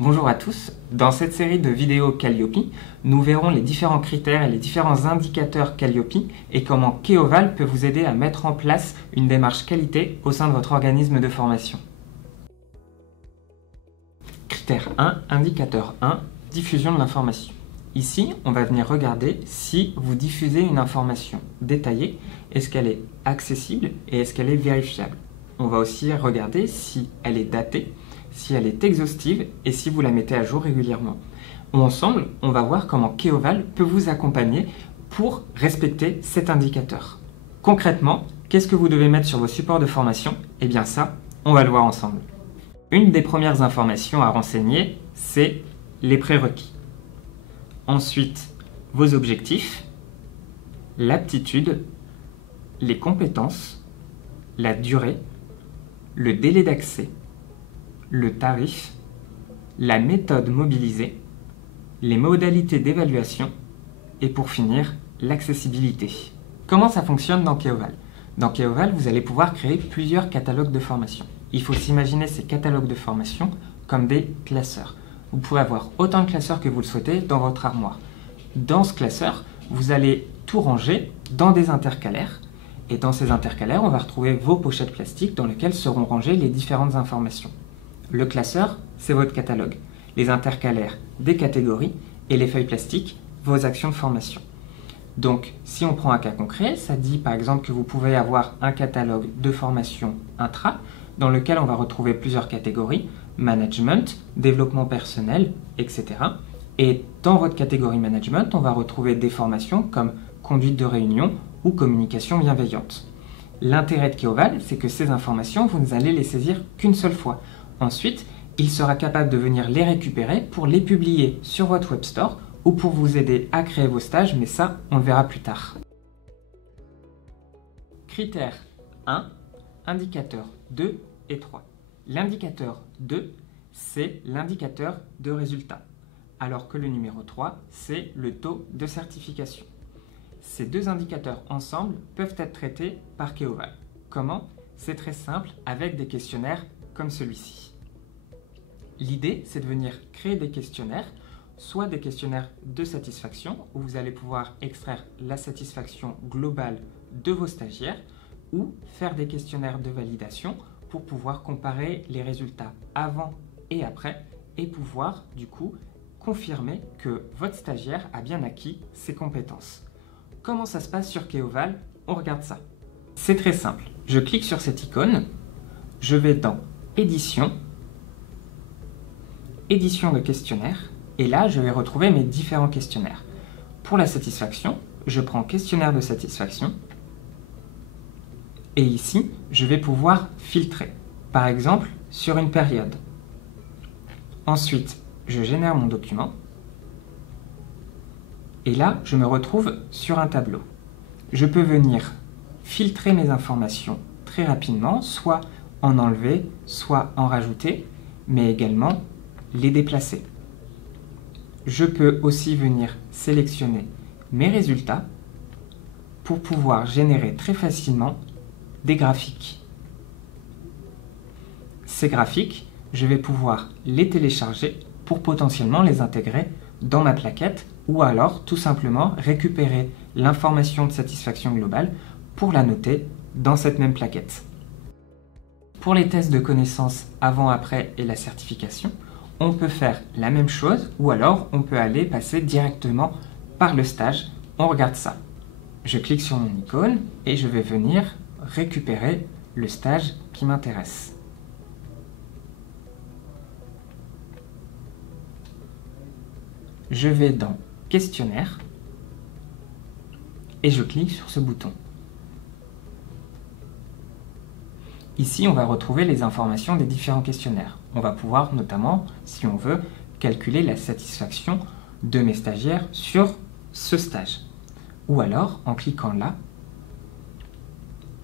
Bonjour à tous, dans cette série de vidéos Calliope, nous verrons les différents critères et les différents indicateurs Calliope et comment Keoval peut vous aider à mettre en place une démarche qualité au sein de votre organisme de formation. Critère 1, indicateur 1, diffusion de l'information. Ici, on va venir regarder si vous diffusez une information détaillée, est-ce qu'elle est accessible et est-ce qu'elle est vérifiable. On va aussi regarder si elle est datée, si elle est exhaustive et si vous la mettez à jour régulièrement. Ensemble, on va voir comment Keoval peut vous accompagner pour respecter cet indicateur. Concrètement, qu'est-ce que vous devez mettre sur vos supports de formation? Eh bien ça, on va le voir ensemble. Une des premières informations à renseigner, c'est les prérequis. Ensuite, vos objectifs, l'aptitude, les compétences, la durée, le délai d'accès, le tarif, la méthode mobilisée, les modalités d'évaluation et pour finir, l'accessibilité. Comment ça fonctionne dans Keoval? Dans Keoval, vous allez pouvoir créer plusieurs catalogues de formation. Il faut s'imaginer ces catalogues de formation comme des classeurs. Vous pouvez avoir autant de classeurs que vous le souhaitez dans votre armoire. Dans ce classeur, vous allez tout ranger dans des intercalaires. Et dans ces intercalaires, on va retrouver vos pochettes plastiques dans lesquelles seront rangées les différentes informations. Le classeur, c'est votre catalogue. Les intercalaires, des catégories. Et les feuilles plastiques, vos actions de formation. Donc, si on prend un cas concret, ça dit par exemple que vous pouvez avoir un catalogue de formation intra dans lequel on va retrouver plusieurs catégories, management, développement personnel, etc. Et dans votre catégorie management, on va retrouver des formations comme conduite de réunion ou communication bienveillante. L'intérêt de Keoval, c'est que ces informations, vous n'allez les saisir qu'une seule fois. Ensuite, il sera capable de venir les récupérer pour les publier sur votre web store ou pour vous aider à créer vos stages, mais ça, on le verra plus tard. Critère 1, indicateur 2 et 3. L'indicateur 2, c'est l'indicateur de résultat, alors que le numéro 3, c'est le taux de certification. Ces deux indicateurs ensemble peuvent être traités par Keoval. Comment? C'est très simple avec des questionnaires comme celui-ci. L'idée, c'est de venir créer des questionnaires, soit des questionnaires de satisfaction, où vous allez pouvoir extraire la satisfaction globale de vos stagiaires, ou faire des questionnaires de validation pour pouvoir comparer les résultats avant et après, et pouvoir, du coup, confirmer que votre stagiaire a bien acquis ses compétences. Comment ça se passe sur Keoval? On regarde ça. C'est très simple. Je clique sur cette icône, je vais dans Édition, Édition de questionnaire, et là, je vais retrouver mes différents questionnaires. Pour la satisfaction, je prends Questionnaire de satisfaction, et ici, je vais pouvoir filtrer, par exemple, sur une période. Ensuite, je génère mon document, et là, je me retrouve sur un tableau. Je peux venir filtrer mes informations très rapidement, soit en enlever, soit en rajouter, mais également les déplacer. Je peux aussi venir sélectionner mes résultats pour pouvoir générer très facilement des graphiques. Ces graphiques, je vais pouvoir les télécharger pour potentiellement les intégrer dans ma plaquette ou alors tout simplement récupérer l'information de satisfaction globale pour la noter dans cette même plaquette. Pour les tests de connaissances avant-après et la certification, on peut faire la même chose ou alors on peut aller passer directement par le stage. On regarde ça. Je clique sur mon icône et je vais venir récupérer le stage qui m'intéresse. Je vais dans Questionnaire et je clique sur ce bouton. Ici, on va retrouver les informations des différents questionnaires. On va pouvoir notamment, si on veut, calculer la satisfaction de mes stagiaires sur ce stage. Ou alors, en cliquant là,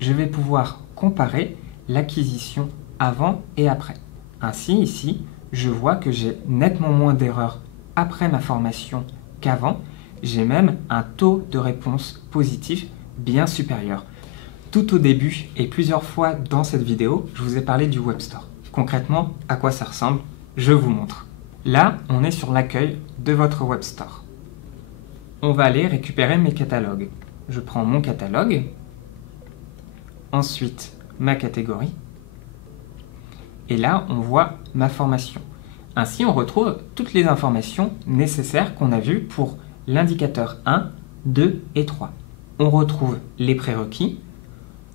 je vais pouvoir comparer l'acquisition avant et après. Ainsi, ici, je vois que j'ai nettement moins d'erreurs après ma formation qu'avant. J'ai même un taux de réponse positif bien supérieur. Tout au début et plusieurs fois dans cette vidéo, je vous ai parlé du Web Store. Concrètement, à quoi ça ressemble? Je vous montre. Là, on est sur l'accueil de votre web store. On va aller récupérer mes catalogues. Je prends mon catalogue, ensuite ma catégorie, et là, on voit ma formation. Ainsi, on retrouve toutes les informations nécessaires qu'on a vues pour l'indicateur 1, 2 et 3. On retrouve les prérequis,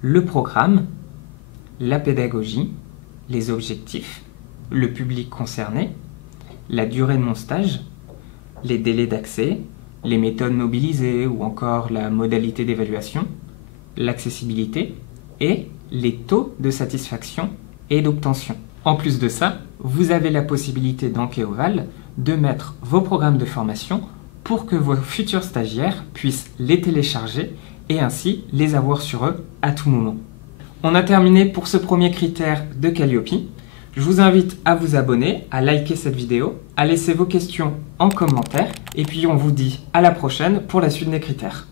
le programme, la pédagogie, les objectifs, le public concerné, la durée de mon stage, les délais d'accès, les méthodes mobilisées ou encore la modalité d'évaluation, l'accessibilité et les taux de satisfaction et d'obtention. En plus de ça, vous avez la possibilité dans Keoval de mettre vos programmes de formation pour que vos futurs stagiaires puissent les télécharger et ainsi les avoir sur eux à tout moment. On a terminé pour ce premier critère de Calliope. Je vous invite à vous abonner, à liker cette vidéo, à laisser vos questions en commentaire et puis on vous dit à la prochaine pour la suite des critères.